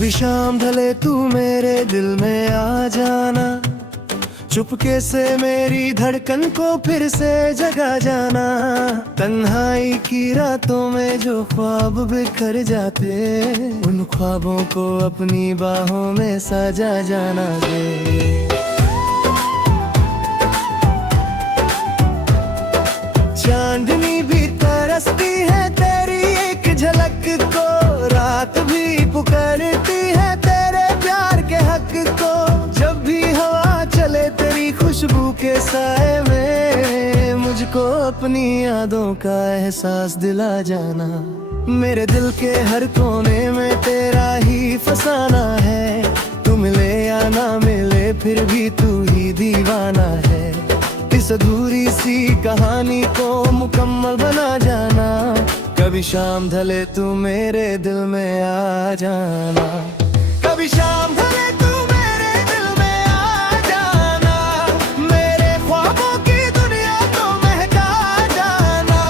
कभी शाम ढले तू मेरे दिल में आ जाना, चुपके से मेरी धड़कन को फिर से जगा जाना। तन्हाई की रातों में जो ख्वाब बिखर जाते, उन ख्वाबों को अपनी बाहों में सजा जाना दे। चांदनी भी तरसती है तेरी एक झलक को, रात भी पुकारती है तेरे प्यार के हक को। जब भी हवा चले तेरी खुशबू के साए में, मुझको अपनी यादों का एहसास दिला जाना। मेरे दिल के हर कोने में तेरा ही फसाना है, तू मिले या ना मिले फिर भी तू ही दीवाना है। इस अधूरी सी कहानी को मुकम्मल बना जाना, कभी शाम ढले तू मेरे दिल में आ जाना। कभी शाम ढले तू मेरे दिल में आ जाना, मेरे ख्वाबों की दुनिया को महका जाना।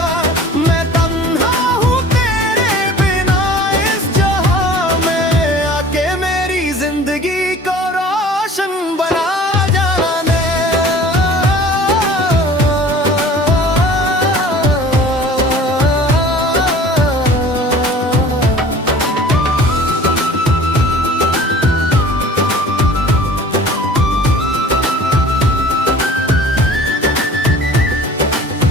मैं तन्हा हूँ तेरे बिना इस जहां में, आके मेरी जिंदगी को रोशन बना जाना।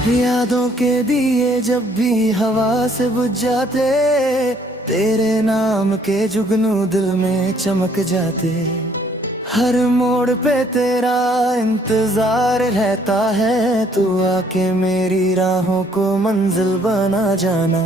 यादों के दिए जब भी हवा से बुझ जाते, तेरे नाम के जुगनू दिल में चमक जाते। हर मोड़ पे तेरा इंतजार रहता है, तू आके मेरी राहों को मंजिल बना जाना।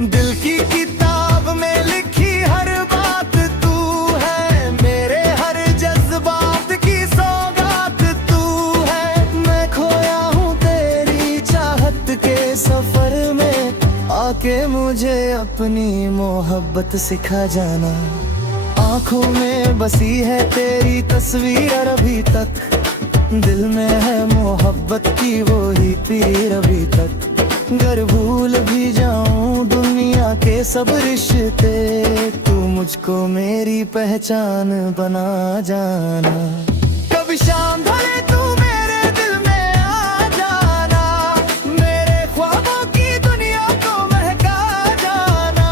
दिल की किताब में लिखी हर बात तू है, मेरे हर जज्बात की सौगात तू है। मैं खोया हूँ तेरी चाहत के सफर में, आके मुझे अपनी मोहब्बत सिखा जाना। आँखों में बसी है तेरी तस्वीर अभी तक, दिल में है मोहब्बत की वो ही पीर अभी तक। अगर भूल भी जाऊं दुनिया के सब रिश्ते, तू मुझको मेरी पहचान बना जाना। कभी शाम ढले तू मेरे दिल में आ जाना, मेरे ख्वाबों की दुनिया को महका जाना।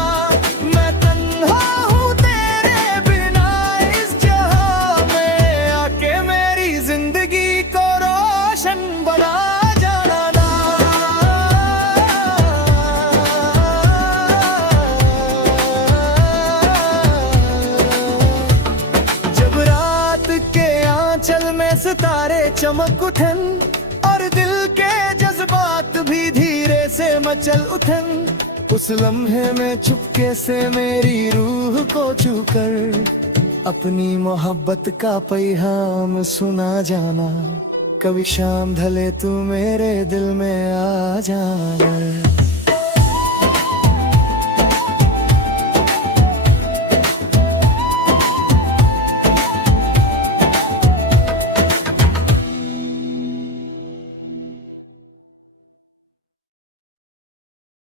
मैं तन्हा हूँ तेरे बिना इस जहां में, आके मेरी जिंदगी को रोशन बना जाना ना। जब रात के आंचल में सितारे चमक उठन, और दिल के जज्बात भी धीरे से मचल उठन, उस लम्हे में चुपके से मेरी रूह को छूकर अपनी मोहब्बत का पैगाम सुना जाना। कभी शाम ढले तू मेरे दिल में आ जाना।